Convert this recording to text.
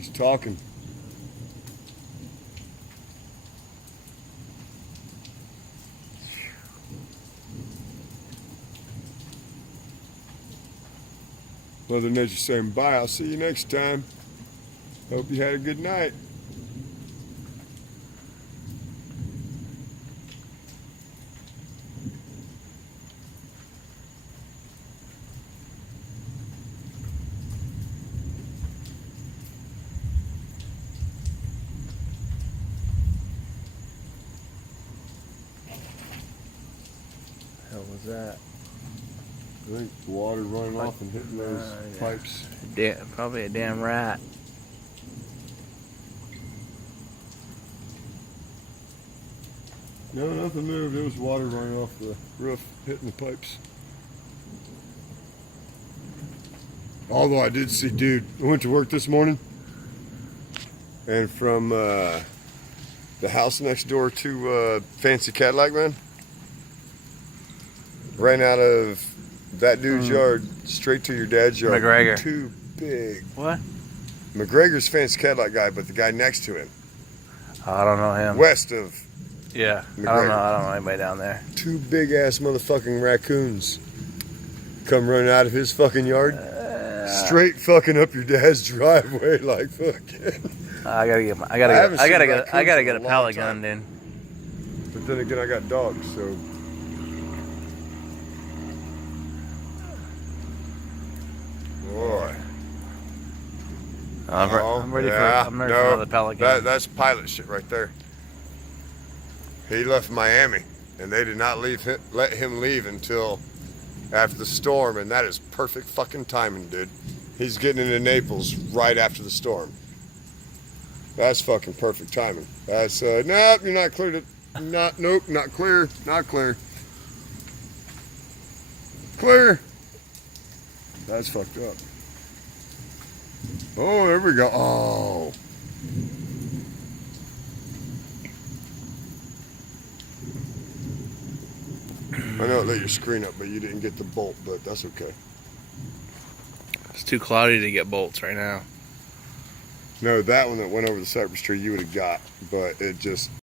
She's talking. Mother Nature saying bye. I'll see you next time. Hope you had a good night. The hell was that? I think the water running off and hitting those yeah. pipes. Probably a damn rat. No, nothing moved. It was water running off the roof, hitting the pipes. Although I did see, dude, I went to work this morning, and from the house next door to Fancy Cadillac Man, ran out of that dude's yard straight to your dad's yard. McGregor. Two big. What? McGregor's Fancy Cadillac guy, but the guy next to him, I don't know him. west of Yeah. McGregor. I don't know anybody down there. Two big ass motherfucking raccoons come running out of his fucking yard. Straight fucking up your dad's driveway, like fucking. I gotta get a pellet gun, dude. But then again, I got dogs, so. Boy. I'm ready for another pellet gun. That's pilot shit right there. He left Miami, and they did not let him leave until after the storm, and that is perfect fucking timing, dude. He's getting into Naples right after the storm. That's fucking perfect timing. That's nope, you're not clear to nope, not clear, not clear. Clear. That's fucked up. Oh, there we go. Oh. I know it lit your screen up, but you didn't get the bolt, but that's okay. It's too cloudy to get bolts right now. No, that one that went over the cypress tree you would have got, but it just